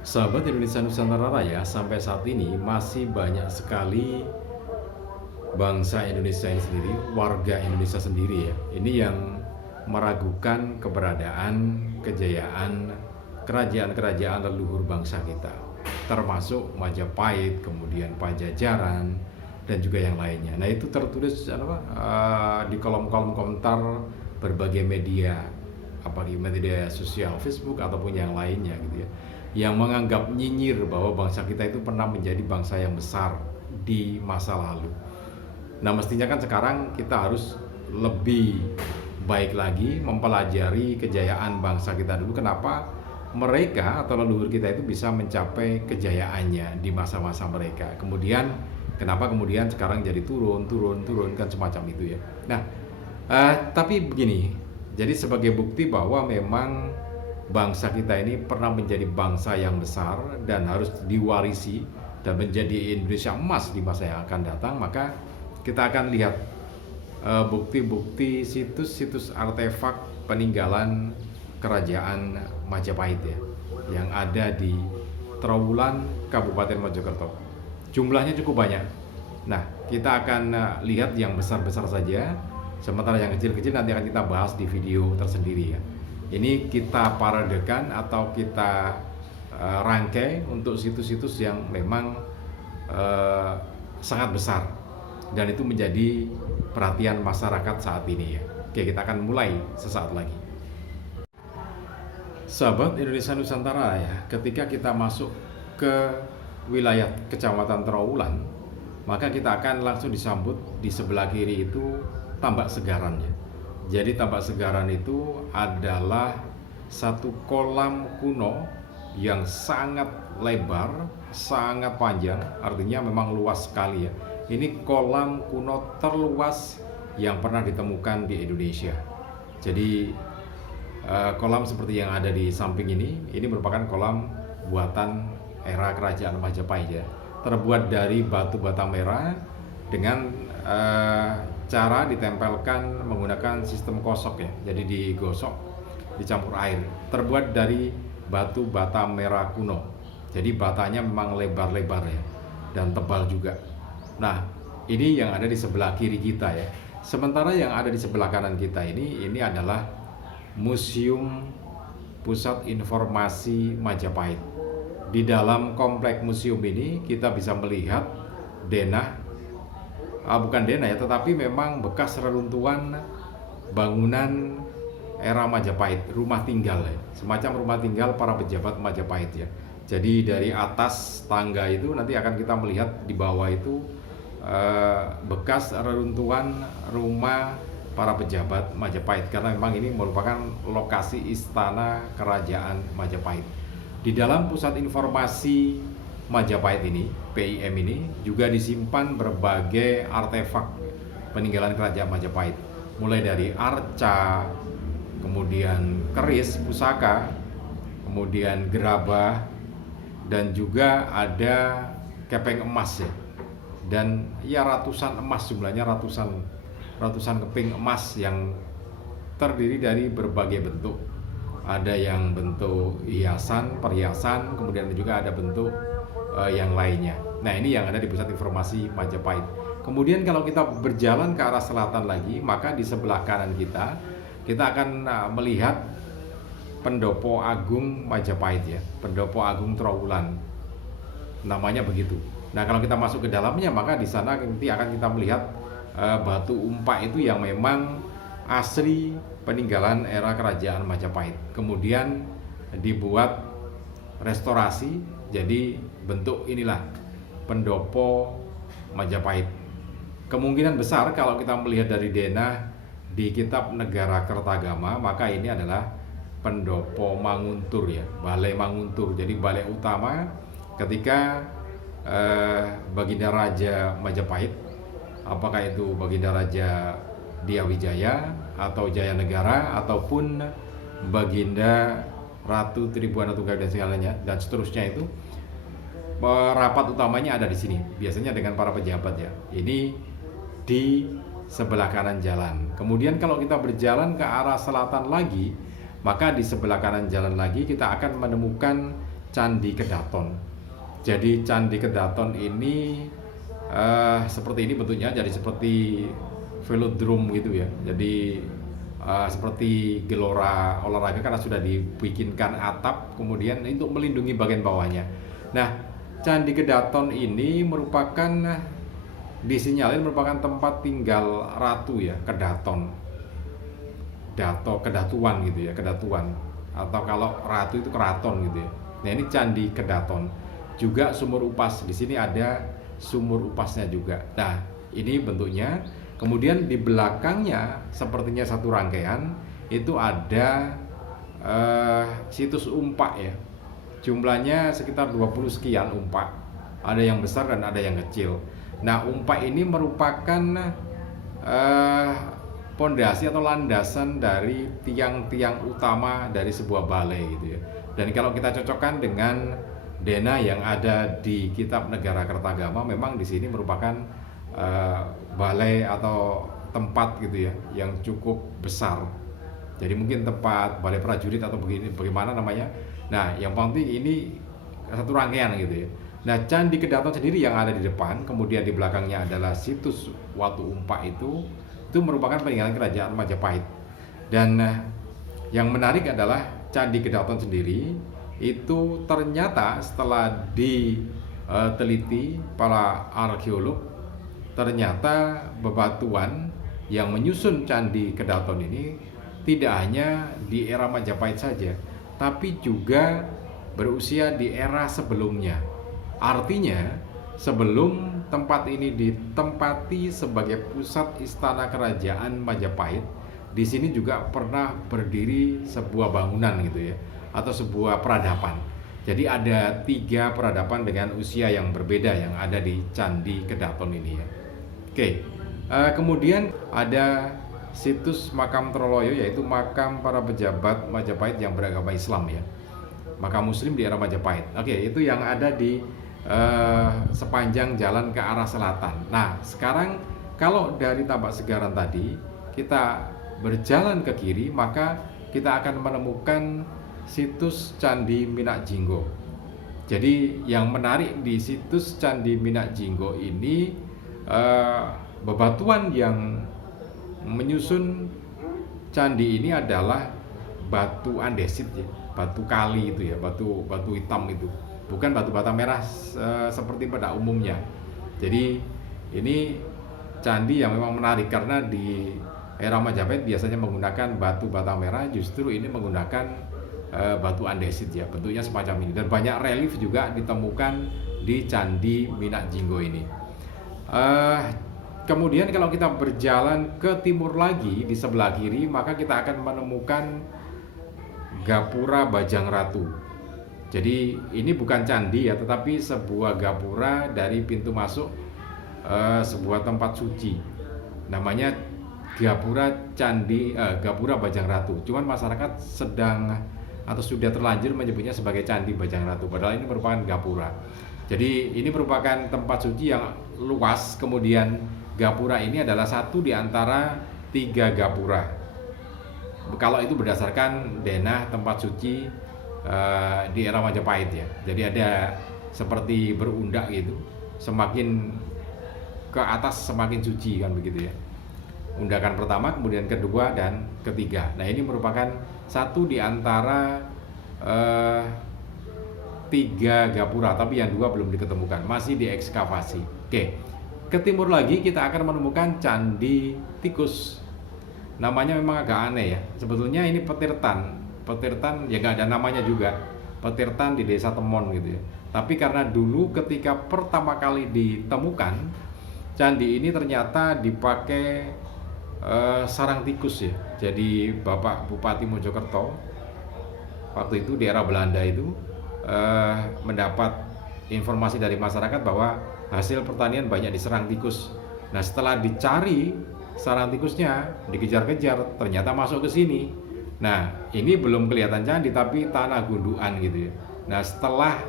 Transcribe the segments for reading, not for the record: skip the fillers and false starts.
Sahabat Indonesia Nusantara Raya, sampai saat ini masih banyak sekali bangsa Indonesia ini sendiri, warga Indonesia sendiri ya, ini yang meragukan keberadaan, kejayaan kerajaan-kerajaan leluhur bangsa kita, termasuk Majapahit, kemudian Pajajaran, dan juga yang lainnya. Nah, itu tertulis di kolom-kolom komentar berbagai media, apalagi media sosial, Facebook ataupun yang lainnya gitu ya, yang menganggap nyinyir bahwa bangsa kita itu pernah menjadi bangsa yang besar di masa lalu. Nah, mestinya kan sekarang kita harus lebih baik lagi mempelajari kejayaan bangsa kita dulu, kenapa mereka atau leluhur kita itu bisa mencapai kejayaannya di masa-masa mereka. Kemudian kenapa kemudian sekarang jadi turun kan semacam itu ya. Nah, tapi begini, jadi sebagai bukti bahwa memang bangsa kita ini pernah menjadi bangsa yang besar dan harus diwarisi dan menjadi Indonesia emas di masa yang akan datang, maka kita akan lihat bukti-bukti situs-situs artefak peninggalan kerajaan Majapahit ya, yang ada di Trowulan, Kabupaten Mojokerto. Jumlahnya cukup banyak. Nah, kita akan lihat yang besar-besar saja, sementara yang kecil-kecil nanti akan kita bahas di video tersendiri ya. Ini kita paradekan atau kita rangkai untuk situs-situs yang memang sangat besar dan itu menjadi perhatian masyarakat saat ini ya. Oke, kita akan mulai sesaat lagi. Sahabat Indonesia Nusantara ya, ketika kita masuk ke wilayah Kecamatan Trowulan, maka kita akan langsung disambut di sebelah kiri itu Tambak Segaran ya. Jadi Tambak Segaran itu adalah satu kolam kuno yang sangat lebar, sangat panjang, artinya memang luas sekali ya. Ini kolam kuno terluas yang pernah ditemukan di Indonesia. Jadi kolam seperti yang ada di samping ini merupakan kolam buatan era kerajaan Majapahit ya. Terbuat dari batu bata merah dengan cara ditempelkan menggunakan sistem kosok ya. Jadi digosok, dicampur air. Terbuat dari batu bata merah kuno. Jadi batanya memang lebar-lebar ya dan tebal juga. Nah, ini yang ada di sebelah kiri kita ya. Sementara yang ada di sebelah kanan kita ini adalah Museum Pusat Informasi Majapahit. Di dalam komplek museum ini kita bisa melihat denah, bukan denah ya, tetapi memang bekas reruntuhan bangunan era Majapahit, rumah tinggal ya, semacam rumah tinggal para pejabat Majapahit ya. Jadi dari atas tangga itu nanti akan kita melihat di bawah itu bekas reruntuhan rumah para pejabat Majapahit, karena memang ini merupakan lokasi istana kerajaan Majapahit. Di dalam Pusat Informasi Majapahit ini, PIM ini, juga disimpan berbagai artefak peninggalan kerajaan Majapahit, mulai dari arca, kemudian keris, pusaka, kemudian gerabah, dan juga ada kepeng emas ya. Dan ya ratusan emas, jumlahnya ratusan keping emas yang terdiri dari berbagai bentuk. Ada yang bentuk hiasan, perhiasan, kemudian juga ada bentuk yang lainnya. Nah, ini yang ada di Pusat Informasi Majapahit. Kemudian kalau kita berjalan ke arah selatan lagi, maka di sebelah kanan kita akan melihat Pendopo Agung Majapahit ya, Pendopo Agung Trowulan, namanya begitu. Nah, kalau kita masuk ke dalamnya, maka di sana nanti akan kita melihat batu umpak itu yang memang asli peninggalan era kerajaan Majapahit. Kemudian dibuat restorasi, jadi bentuk inilah Pendopo Majapahit. Kemungkinan besar kalau kita melihat dari denah di Kitab Negara Kertagama, maka ini adalah Pendopo Manguntur ya, Balai Manguntur. Jadi balai utama ketika Baginda Raja Majapahit, apakah itu Baginda Raja Diyawijaya atau Jayanegara ataupun Baginda Ratu Tribuana Tunggal dan segalanya dan seterusnya, itu rapat utamanya ada di sini, biasanya dengan para pejabat ya. Ini di sebelah kanan jalan. Kemudian kalau kita berjalan ke arah selatan lagi, maka di sebelah kanan jalan lagi kita akan menemukan Candi Kedaton. Jadi Candi Kedaton ini seperti ini bentuknya, jadi seperti velodrome gitu ya. Jadi seperti gelora olahraga karena sudah dibikinkan atap, kemudian untuk melindungi bagian bawahnya. Nah, Candi Kedaton ini merupakan disinyalir merupakan tempat tinggal ratu ya, Kedaton. Kedatuan gitu ya, kedatuan. Atau kalau ratu itu keraton gitu ya. Nah, ini Candi Kedaton. Juga sumur upas. Di sini ada sumur upasnya juga. Nah, ini bentuknya. Kemudian di belakangnya sepertinya satu rangkaian itu ada situs umpak ya. Jumlahnya sekitar 20 sekian umpak. Ada yang besar dan ada yang kecil. Nah, umpak ini merupakan pondasi atau landasan dari tiang-tiang utama dari sebuah balai gitu ya. Dan kalau kita cocokkan dengan Dena yang ada di Kitab Negara Kertagama, memang di sini merupakan balai atau tempat gitu ya yang cukup besar. Jadi mungkin tempat balai prajurit atau bagaimana namanya. Nah, yang penting ini satu rangkaian gitu ya. Nah, Candi Kedaton sendiri yang ada di depan, kemudian di belakangnya adalah situs Watu Umpak itu merupakan peninggalan kerajaan Majapahit. Dan yang menarik adalah Candi Kedaton sendiri itu ternyata setelah diteliti para arkeolog, ternyata bebatuan yang menyusun Candi Kedaton ini tidak hanya di era Majapahit saja, tapi juga berusia di era sebelumnya. Artinya sebelum tempat ini ditempati sebagai pusat istana kerajaan Majapahit, di sini juga pernah berdiri sebuah bangunan gitu ya, atau sebuah peradaban. Jadi ada 3 peradaban dengan usia yang berbeda yang ada di Candi Kedaton ini ya. Oke, kemudian ada situs makam Troloyo, yaitu makam para pejabat Majapahit yang beragama Islam ya, makam Muslim di era Majapahit. Oke, itu yang ada di sepanjang jalan ke arah selatan. Nah, sekarang kalau dari Tambak Segaran tadi kita berjalan ke kiri, maka kita akan menemukan situs Candi Minak Jinggo. Jadi yang menarik di situs Candi Minak Jinggo ini, bebatuan yang menyusun candi ini adalah batu andesit ya, batu kali itu ya, batu hitam itu. Bukan batu bata merah seperti pada umumnya. Jadi ini candi yang memang menarik karena di era Majapahit biasanya menggunakan batu bata merah, justru ini menggunakan batu andesit ya, bentuknya semacam ini. Dan banyak relief juga ditemukan di Candi Minak Jinggo ini. Kemudian kalau kita berjalan ke timur lagi di sebelah kiri, maka kita akan menemukan Gapura Bajang Ratu. Jadi ini bukan candi ya, tetapi sebuah gapura dari pintu masuk sebuah tempat suci. Namanya Gapura Gapura Bajang Ratu. Cuman masyarakat sedang atau sudah terlanjur menyebutnya sebagai Candi Bajang Ratu, padahal ini merupakan gapura. Jadi ini merupakan tempat suci yang luas. Kemudian gapura ini adalah satu di antara 3 gapura. Kalau itu berdasarkan denah tempat suci di era Majapahit ya. Jadi ada seperti berundak gitu, semakin ke atas semakin suci kan begitu ya. Undakan pertama, kemudian kedua dan ketiga. Nah, ini merupakan satu di antara 3 gapura, tapi yang 2 belum diketemukan, masih diekskavasi. Oke, ke timur lagi kita akan menemukan Candi Tikus. Namanya memang agak aneh ya. Sebetulnya ini Petirtan ya, nggak ada namanya juga, Petirtan di Desa Temon gitu ya. Tapi karena dulu ketika pertama kali ditemukan, candi ini ternyata dipakai sarang tikus ya. Jadi Bapak Bupati Mojokerto waktu itu di era Belanda itu mendapat informasi dari masyarakat bahwa hasil pertanian banyak diserang tikus. Nah, setelah dicari sarang tikusnya, dikejar-kejar, ternyata masuk ke sini. Nah, ini belum kelihatan candi tapi tanah gundukan gitu ya. Nah, setelah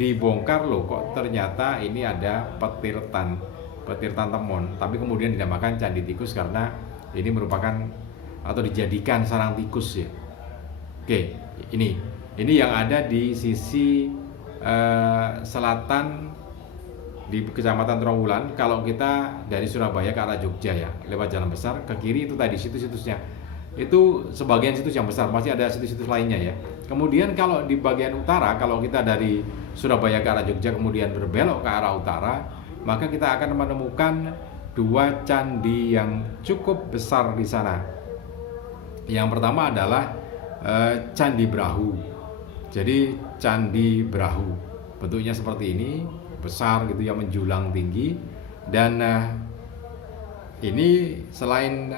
dibongkar loh, kok ternyata ini ada Petirtan Temon. Tapi kemudian dinamakan Candi Tikus karena ini merupakan atau dijadikan sarang tikus ya. Oke, ini yang ada di sisi selatan di Kecamatan Trawulan. Kalau kita dari Surabaya ke arah Jogja ya, lewat jalan besar ke kiri itu tadi situs-situsnya. Itu sebagian situs yang besar, masih ada situs-situs lainnya ya. Kemudian kalau di bagian utara, kalau kita dari Surabaya ke arah Jogja kemudian berbelok ke arah utara, maka kita akan menemukan dua candi yang cukup besar di sana. Yang pertama adalah Candi Brahu. Jadi Candi Brahu bentuknya seperti ini, besar gitu ya, menjulang tinggi. Dan ini selain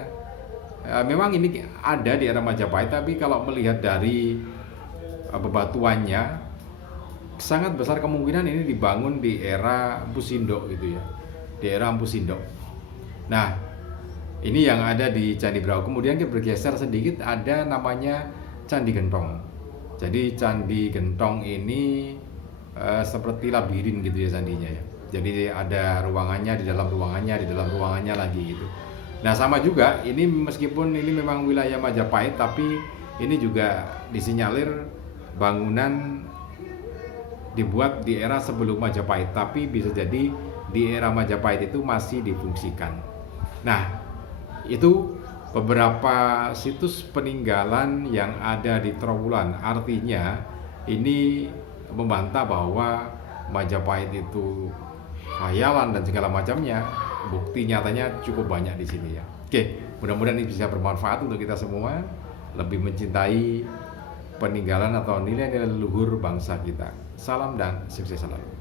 memang ini ada di era Majapahit, tapi kalau melihat dari bebatuannya sangat besar kemungkinan ini dibangun di era Empu Sindok gitu ya, di era Empu Sindok. Nah, ini yang ada di Candi Brahu. Kemudian kita bergeser sedikit, ada namanya Candi Gentong. Jadi Candi Gentong ini seperti labirin gitu ya candinya ya. Jadi ada ruangannya, di dalam ruangannya lagi gitu. Nah sama juga, ini meskipun ini memang wilayah Majapahit, tapi ini juga disinyalir bangunan dibuat di era sebelum Majapahit, tapi bisa jadi di era Majapahit itu masih difungsikan. Nah itu beberapa situs peninggalan yang ada di Trawulan. Artinya ini membantah bahwa Majapahit itu khayalan dan segala macamnya. Bukti nyatanya cukup banyak di sini ya. Oke, mudah-mudahan ini bisa bermanfaat untuk kita semua, lebih mencintai peninggalan atau nilai-nilai leluhur bangsa kita. Salam dan sukses selalu.